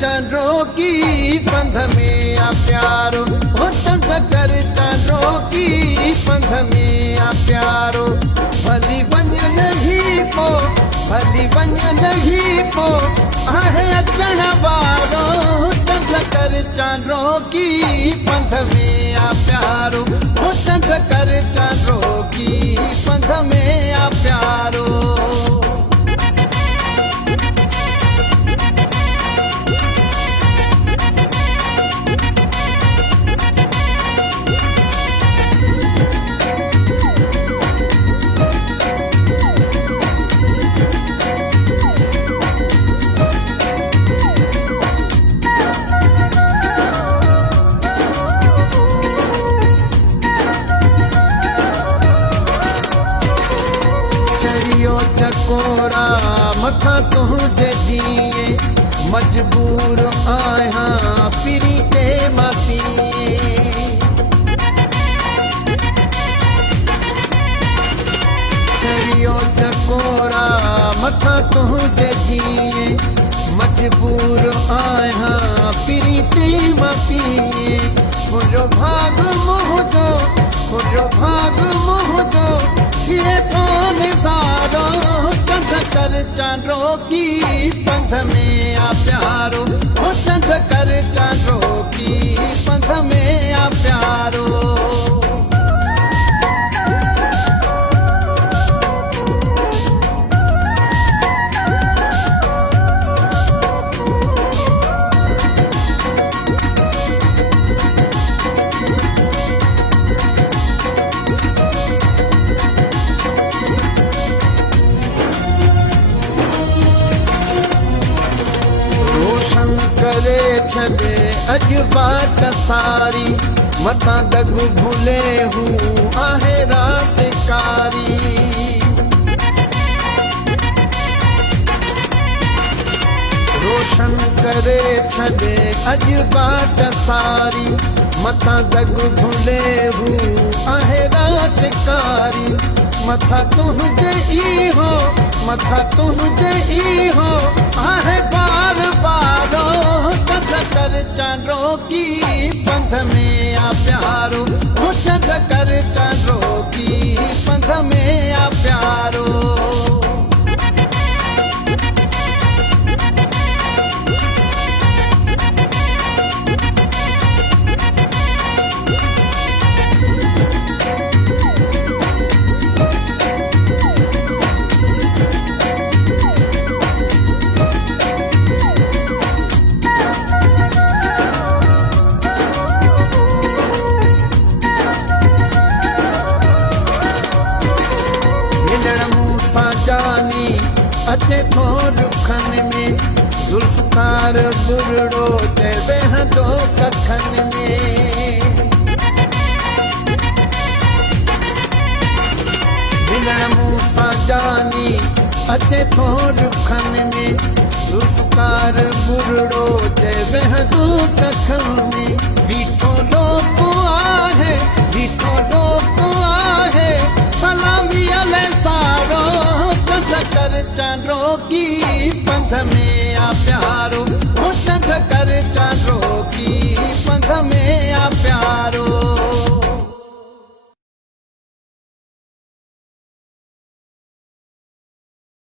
चांदो की पंध में आ प्यारो, हो चंद कर चांदो की पंध में आ प्यारो। भली वञ नहीं पो, भली वञ नहीं पो, आहे अचण वारो, चंद कर चांदो की पंध में आ प्यारो, हो चंद कर चांदो की पंध में आ प्यारो। चकोरा मथा तुझे जिए, मजबूर आया फिरी ते मापिए। चरियो चकोरा मथा तुझे जिए, मजबूर आया फिरी ते मापिए। मुझो भाग मुझो, मुझो भाग मुझो, ये तो निसारो, चंद कर चांदो की पंध में आ प्यारो, हो चंद कर चांदो की पंध में आ प्यारो। करे छॾे अॼु बाट सारी, मथां दग भूले हूँ आहे रात कारी। रोशन करे छॾे अॼु बाट सारी, मथां दग भूले हूँ आहे रात कारी। मथा तुझे ई हो, मथा तुझे ई हो, आहे बार बारो, चंद कर चांदो की पंध में आ प्यारो, हो चंद कर चांदो की पंध में आ प्यारो। जानी अचे थो रुखन में, जुल्फकार बुरड़ो ते बहंदो कखन में। मिलण मूंसां जानी अचे थो रुखन में, जुल्फकार बुरड़ो ते बहंदो कखन में। बीठो लोक आहे, बीठो लोक आहे, सलामी अले सारो, चंद कर चांदो की पंध में आ प्यारो।